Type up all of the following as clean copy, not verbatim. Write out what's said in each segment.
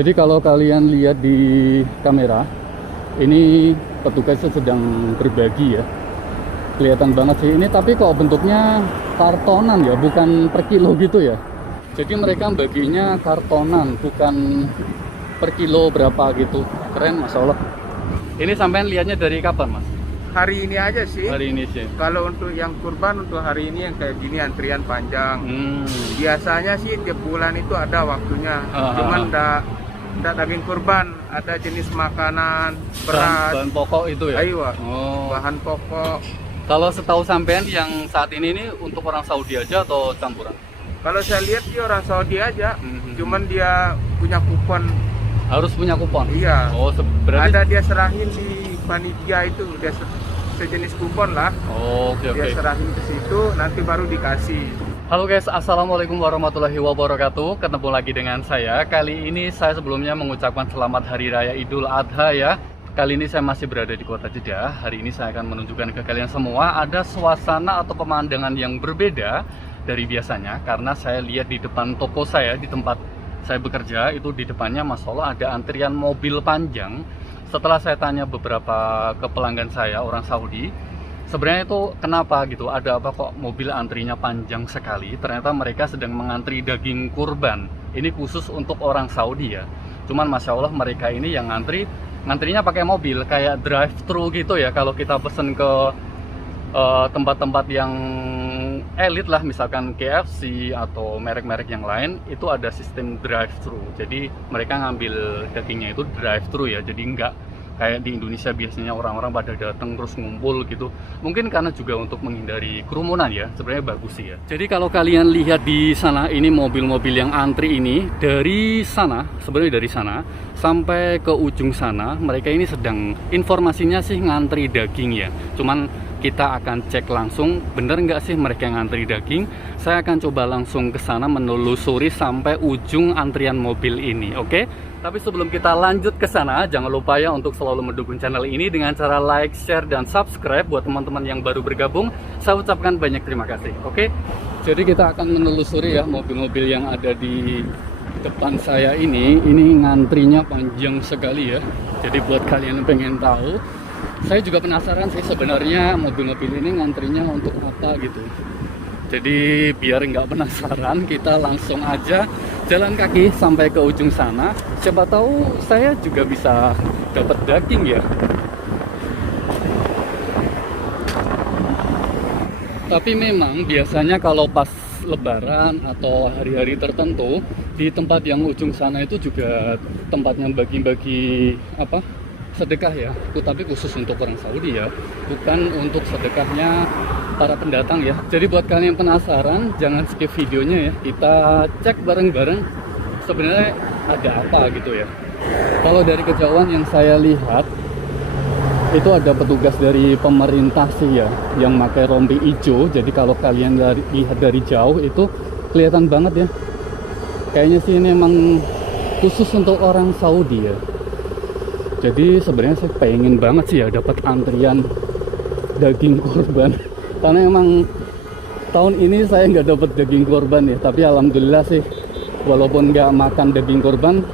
Jadi kalau kalian lihat di kamera, ini petugasnya sedang berbagi ya. Kelihatan banget sih ini, tapi kok bentuknya kartonan ya, bukan per kilo gitu ya. Jadi mereka baginya kartonan, bukan per kilo berapa gitu. Keren, Masya Allah. Ini sampean lihatnya dari kapan, Mas? Hari ini aja sih. Hari ini sih. Kalau untuk yang kurban, untuk hari ini yang kayak gini antrian panjang. Biasanya sih tiap bulan itu ada waktunya. Cuman enggak daging kurban, ada jenis makanan, beras, bahan pokok itu ya? Ayo, oh. bahan pokok. Kalau setahu sampean yang saat ini untuk orang Saudi aja atau campuran? Kalau saya lihat dia orang Saudi aja, cuman dia punya kupon. Harus punya kupon? Iya. Oh, berarti ada dia serahin di panitia itu, dia sejenis kupon lah. Oh, oke. Dia serahin ke situ, nanti baru dikasih. Halo guys, assalamualaikum warahmatullahi wabarakatuh. Ketemu lagi dengan saya. Kali ini saya sebelumnya mengucapkan selamat Hari Raya Idul Adha ya. Kali ini saya masih berada di kota Jeddah. Hari ini saya akan menunjukkan ke kalian semua ada suasana atau pemandangan yang berbeda dari biasanya. Karena saya lihat di depan toko saya, di tempat saya bekerja, itu di depannya Masya Allah ada antrian mobil panjang. Setelah saya tanya beberapa ke pelanggan saya, orang Saudi, sebenarnya itu kenapa gitu, ada apa kok mobil antrinya panjang sekali. Ternyata mereka sedang mengantri daging kurban. Ini khusus untuk orang Saudi ya. Cuman Masya Allah mereka ini yang ngantrinya pakai mobil kayak drive thru gitu ya. Kalau kita pesen ke tempat-tempat yang elit lah, misalkan KFC atau merek-merek yang lain, itu ada sistem drive thru. Jadi mereka ngambil dagingnya itu drive thru ya. Jadi enggak kayak di Indonesia biasanya orang-orang pada datang terus ngumpul gitu. Mungkin karena juga untuk menghindari kerumunan ya. Sebenarnya bagus sih ya. Jadi kalau kalian lihat di sana, ini mobil-mobil yang antri ini dari sana, sebenarnya dari sana sampai ke ujung sana, mereka ini sedang informasinya sih ngantri daging ya. Cuman kita akan cek langsung bener nggak sih mereka ngantri daging. Saya akan coba langsung ke sana menelusuri sampai ujung antrian mobil ini, oke? Tapi sebelum kita lanjut ke sana, jangan lupa ya untuk selalu mendukung channel ini dengan cara like, share, dan subscribe. Buat teman-teman yang baru bergabung, saya ucapkan banyak terima kasih, oke? Jadi kita akan menelusuri ya mobil-mobil yang ada di depan saya ini ngantrinya panjang sekali ya. Jadi buat kalian yang pengen tahu, saya juga penasaran sih sebenarnya mobil-mobil ini ngantrinya untuk apa gitu. Jadi biar nggak penasaran, kita langsung aja jalan kaki sampai ke ujung sana. Siapa tahu saya juga bisa dapat daging ya. Tapi memang biasanya kalau pas lebaran atau hari-hari tertentu, di tempat yang ujung sana itu juga tempatnya bagi-bagi sedekah ya, tapi khusus untuk orang Saudi ya, bukan untuk sedekahnya para pendatang ya. Jadi buat kalian yang penasaran, jangan skip videonya ya, kita cek bareng-bareng sebenarnya ada apa gitu ya. Kalau dari kejauhan yang saya lihat, itu ada petugas dari pemerintah sih ya, yang pakai rompi hijau. Jadi kalau kalian lihat dari jauh itu kelihatan banget ya, kayaknya sih ini emang khusus untuk orang Saudi ya. Jadi sebenarnya saya pengen banget sih ya dapat antrian daging kurban. Karena emang tahun ini saya nggak dapat daging kurban ya. Tapi alhamdulillah sih, walaupun nggak makan daging kurban,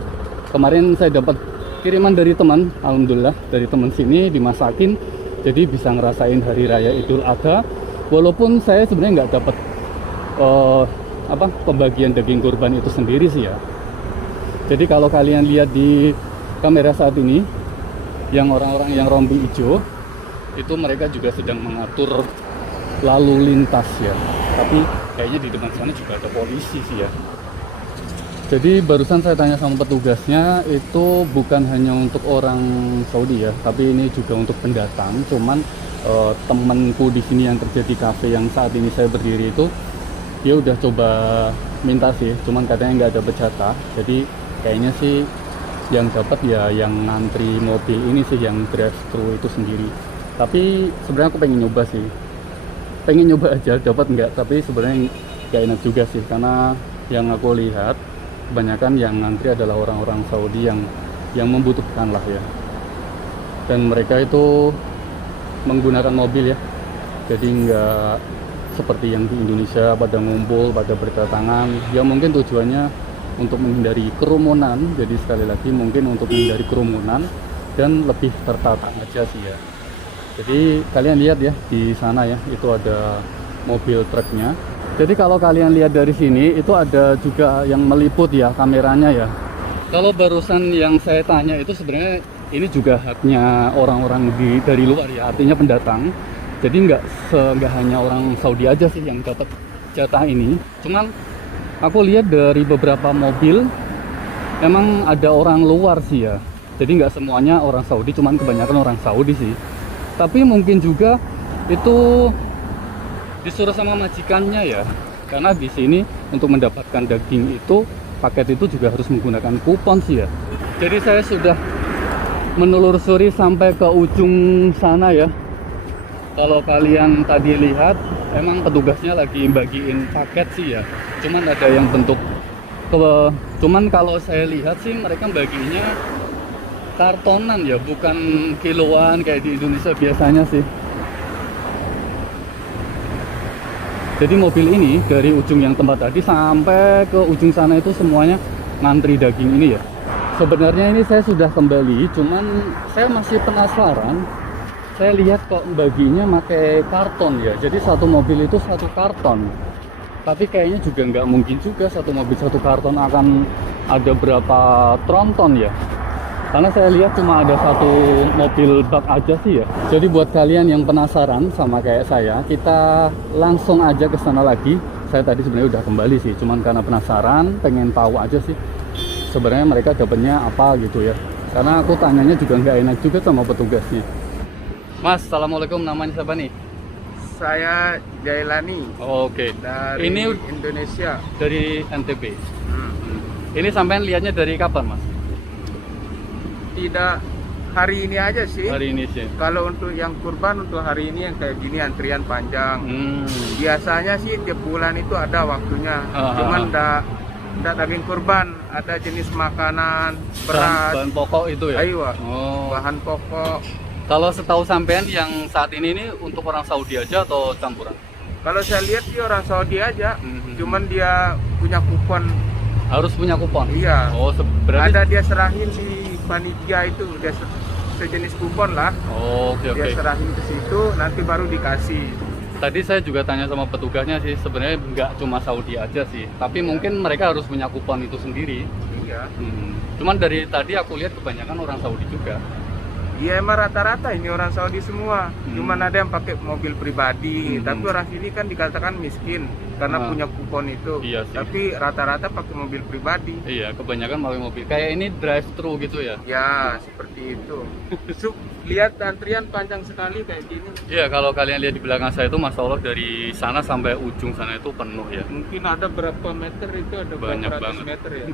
kemarin saya dapat kiriman dari teman. Alhamdulillah dari teman sini dimasakin. Jadi bisa ngerasain hari raya Idul Adha. Walaupun saya sebenarnya nggak dapat pembagian daging kurban itu sendiri sih ya. Jadi kalau kalian lihat di kamera saat ini, yang orang-orang yang rompi hijau itu mereka juga sedang mengatur lalu lintas ya. Tapi kayaknya di depan sana juga ada polisi sih ya. Jadi barusan saya tanya sama petugasnya, itu bukan hanya untuk orang Saudi ya, tapi ini juga untuk pendatang. Cuman temanku di sini yang kerja di kafe yang saat ini saya berdiri itu, dia udah coba minta sih, cuman katanya nggak ada jatah. Jadi kayaknya sih yang dapat ya yang ngantri mobil ini sih, yang drive thru itu sendiri. Tapi sebenarnya aku pengen nyoba aja dapat nggak, tapi sebenarnya nggak enak juga sih, karena yang aku lihat kebanyakan yang ngantri adalah orang-orang Saudi yang membutuhkan lah ya, dan mereka itu menggunakan mobil ya. Jadi nggak seperti yang di Indonesia pada ngumpul, pada berdatangan ya. Mungkin tujuannya untuk menghindari kerumunan. Jadi sekali lagi mungkin untuk menghindari kerumunan dan lebih tertata aja sih ya. Jadi kalian lihat ya di sana ya, itu ada mobil truknya. Jadi kalau kalian lihat dari sini itu ada juga yang meliput ya kameranya ya. Kalau barusan yang saya tanya itu sebenarnya ini juga haknya orang-orang dari luar ya, artinya pendatang. Jadi nggak hanya orang Saudi aja sih yang dapat jatah ini. Cuman aku lihat dari beberapa mobil emang ada orang luar sih ya. Jadi nggak semuanya orang Saudi, cuman kebanyakan orang Saudi sih. Tapi mungkin juga itu disuruh sama majikannya ya, karena di sini untuk mendapatkan daging itu paket itu juga harus menggunakan kupon sih ya. Jadi saya sudah menelusuri sampai ke ujung sana ya. Kalau kalian tadi lihat emang petugasnya lagi bagiin paket sih ya, cuman ada yang bentuk cuman kalau saya lihat sih mereka baginya kartonan ya, bukan kiloan kayak di Indonesia biasanya sih. Jadi mobil ini dari ujung yang tempat tadi sampai ke ujung sana itu semuanya ngantri daging ini ya. Sebenarnya ini saya sudah kembali, cuman saya masih penasaran. Saya lihat kok baginya pakai karton ya. Jadi satu mobil itu satu karton. Tapi kayaknya juga nggak mungkin juga satu mobil satu karton akan ada berapa tronton ya. Karena saya lihat cuma ada satu mobil bak aja sih ya. Jadi buat kalian yang penasaran sama kayak saya, kita langsung aja ke sana lagi. Saya tadi sebenarnya udah kembali sih, cuman karena penasaran, pengen tahu aja sih sebenarnya mereka dapatnya apa gitu ya. Karena aku tanyanya juga nggak enak juga sama petugasnya. Mas, assalamualaikum, namanya siapa nih? Saya Jailani. Oh, oke. Dari ini Indonesia. dari NTB. Ini sampean lihatnya dari kapan, Mas? Tidak hari ini aja sih. Hari ini sih. Kalau untuk yang kurban untuk hari ini yang kayak gini antrian panjang. Biasanya sih tiap bulan itu ada waktunya. Cuman enggak daging kurban, ada jenis makanan, beras, bahan pokok itu ya. Ayo, oh. Bahan pokok. Kalau setahu sampean yang saat ini untuk orang Saudi aja atau campuran? Kalau saya lihat dia orang Saudi aja. Cuman dia punya kupon. Harus punya kupon. Iya. Oh, berarti ada dia serahin di panitia itu, dia sejenis kupon lah. Oh, oke. Dia serahin ke situ, nanti baru dikasih. Tadi saya juga tanya sama petugasnya sih, sebenarnya nggak cuma Saudi aja sih, tapi mungkin mereka harus punya kupon itu sendiri. Iya. Cuman dari tadi aku lihat kebanyakan orang Saudi juga. Iya, emang rata-rata ini orang Saudi semua. Cuman ada yang pakai mobil pribadi, tapi orang sini kan dikatakan miskin karena punya kupon itu. Iya sih. Tapi rata-rata pakai mobil pribadi. Iya, kebanyakan pakai mobil. Kayak ini drive thru gitu ya? Ya, seperti itu. Lihat antrian panjang sekali kayak gini. Iya, kalau kalian lihat di belakang saya itu, Masya Allah dari sana sampai ujung sana itu penuh ya. Mungkin ada berapa meter itu, ada banyak berapa banget meter ya.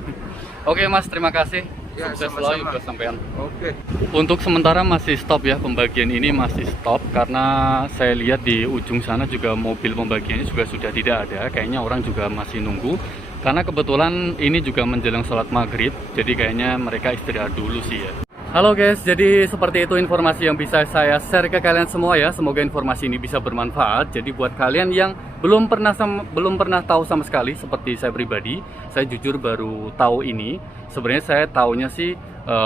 Oke Mas, terima kasih. Ya, Sukses sama-sama. selalu buat sampean. Oke. Untuk sementara masih stop ya, pembagian ini masih stop karena saya lihat di ujung sana juga mobil pembagiannya juga sudah tidak ada. Kayaknya orang juga masih nunggu karena kebetulan ini juga menjelang sholat maghrib, jadi kayaknya mereka istirahat dulu sih ya. Halo guys, jadi seperti itu informasi yang bisa saya share ke kalian semua ya. Semoga informasi ini bisa bermanfaat. Jadi buat kalian yang belum pernah tahu sama sekali seperti saya pribadi, saya jujur baru tahu ini. Sebenarnya saya taunya sih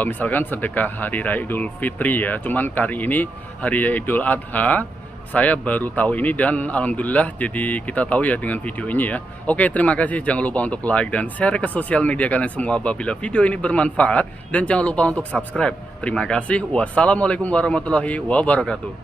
misalkan sedekah hari raya Idul Fitri ya. Cuman kali ini hari raya Idul Adha, saya baru tahu ini dan alhamdulillah jadi kita tahu ya dengan video ini ya. Oke, terima kasih. Jangan lupa untuk like dan share ke sosial media kalian semua apabila video ini bermanfaat, dan jangan lupa untuk subscribe. Terima kasih. Wassalamualaikum warahmatullahi wabarakatuh.